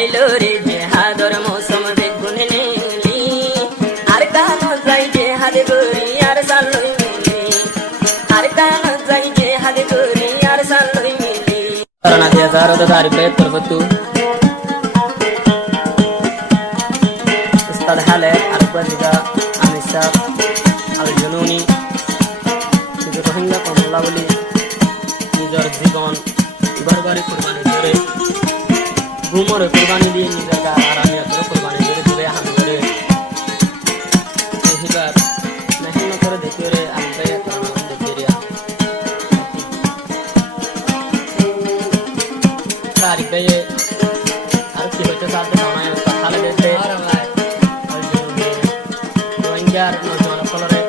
আইলো রে জেহাদর মৌসুম বেগুন নীলি আর কান যাই জেহাদ করি আর সালই মিলি আর কান যাই জেহাদ করি আর সালই মিলি করোনা 2000 पे परबतु उस्ताद हाले आरबजिगा आमिसा আল জুনুনি কিন্তু রোহিঙ্গা কমলা বলি নিজের জীবন গড়গড়ি কুরবানি করে ঘুমরে কুরবানি দিয়ে নিজের গা আরামিয়াত কুরবানি করে দিবে হাম করে হিবার মেহনত করে দেখে রে আমবে করোনা দেখে রিয়া তারিখ বে আর কি হইতে সাথে সময় উস্তাদ হালে দিতে আল জুনুনি রোহিঙ্গার নজওয়ান কলরে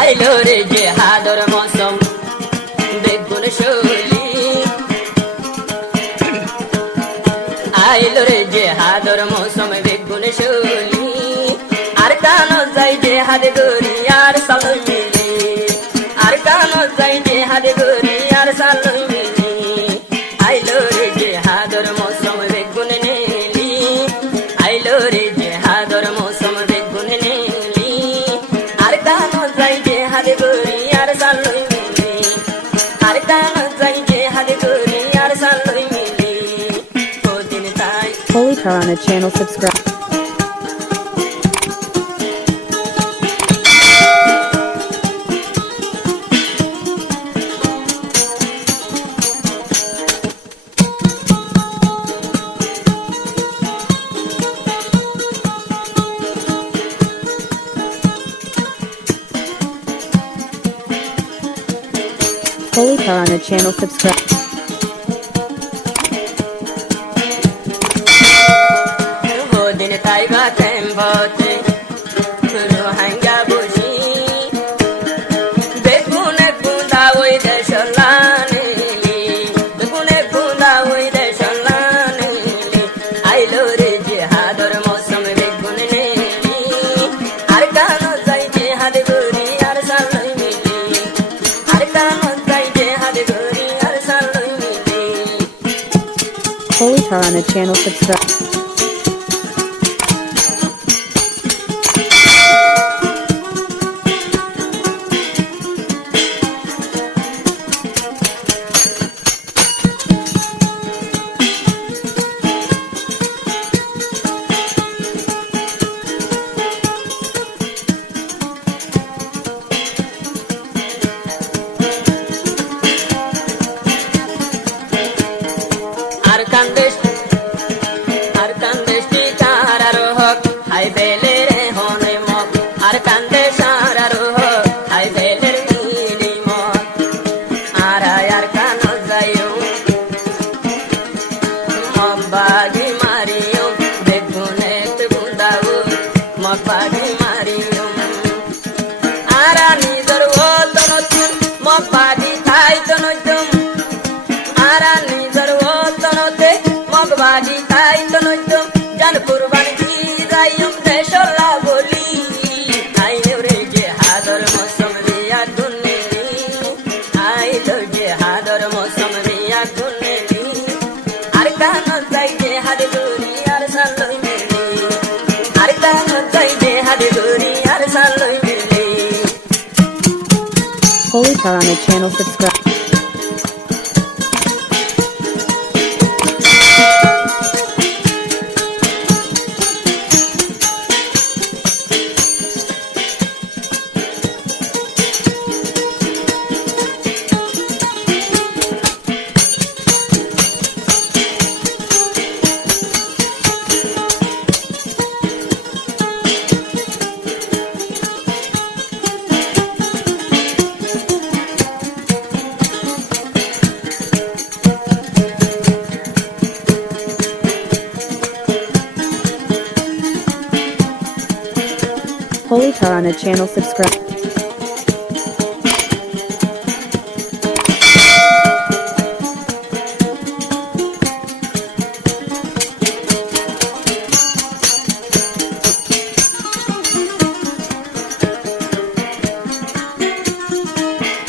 আইলো রে জেহাদর মৌসুম বেগুন শোলি আইলো রে জেহাদর মৌসুম বেগুন শোলি আর কান যাই জেহাদ করি আর সালই মিলি আর কান যাই জেহাদ করি আর সালই মিলি আইলো রে জেহাদর মৌসুম বেগুন নীলি আইলো রে জেহাদর মৌসুম বেগুন নীলি আর কান যাই জেহাদ করি আর সালই মিলি আর কান যাই জেহাদ করি আর সালই মিলি ও দিন তাই Holy Tarana channel subscribe. Holy Tarana channel subscribe. ও দিন তাই বাতেম বতে রোহিঙ্গা বুঝি বেগুনে গুন্দা ওই দেশলানিলি বেগুনে গুন্দা ওই দেশলানিলি আইলো রে জেহাদর মৌসুম বেগুন নীলি আর কান যাই জেহাদ করি আর সালই মিলি আর কান যাই জেহাদ করি আর সালই মিলি Holy Tarana channel subscribe. আর কান্দে তারার হক হাই বেলের হনে মক আর কান্দে সারার হক হাই বেলের মিলি মক আর কান যাইও মক বাগি মারিও বেগুনে বুদাও মক বাগি মারিও আর নিজর ও তনতুন মক বাগি খাই তনতুন আর নিজর ও তনতে মক বাগি খাই তনতুন জান কুরবানি দি যাইম দেশলা বলি আইলো রে জেহাদর মৌসুম রিয়া গুনেলি আইলো জেহাদর মৌসুম রিয়া গুনেলি আর কান যাই জেহাদ করি আর সালই মিলি আর কান যাই জেহাদ করি আর সালই মিলি Holy Tarana channel subscribe. Holy Tarana channel subscribe.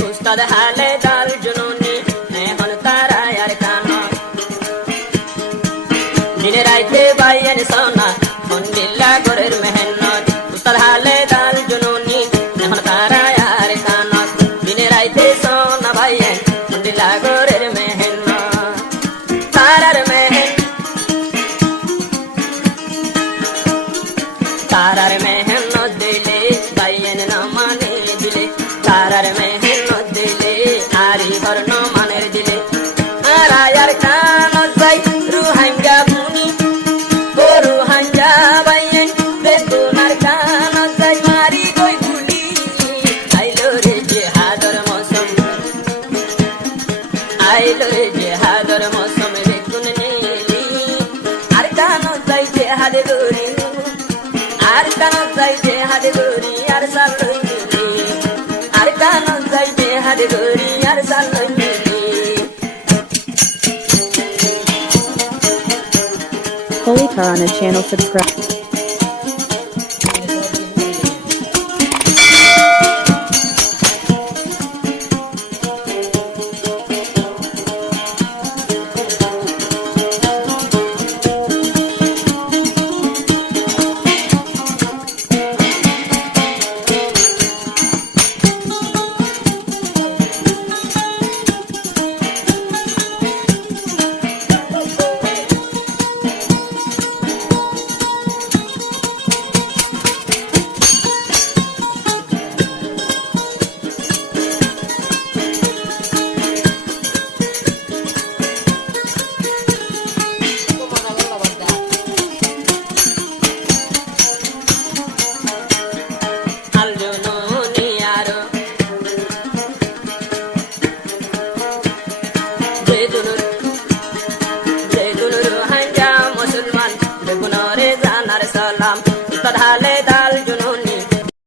উস্তাদ হালে দাল জুনু মারি হর্ণ মানের দিলে আরায়ার কান যাই রুহাঙ্গা বুনি ও রুহাঙ্গা বাইয়েন বেদনার কান যাই মারি গই গুলি আইলো রে জিহাদর মৌসুম আইলো রে জিহাদর মৌসুম বেগুন নীলি আর কান যাই জিহাদে গরি আর কান যাই জিহাদে গরি আর সালই আর কান যাই জিহাদে গরি আর সালই Holy Tarana channel subscribe. মুসলমান বেগুনরে জানার সালাম তধালে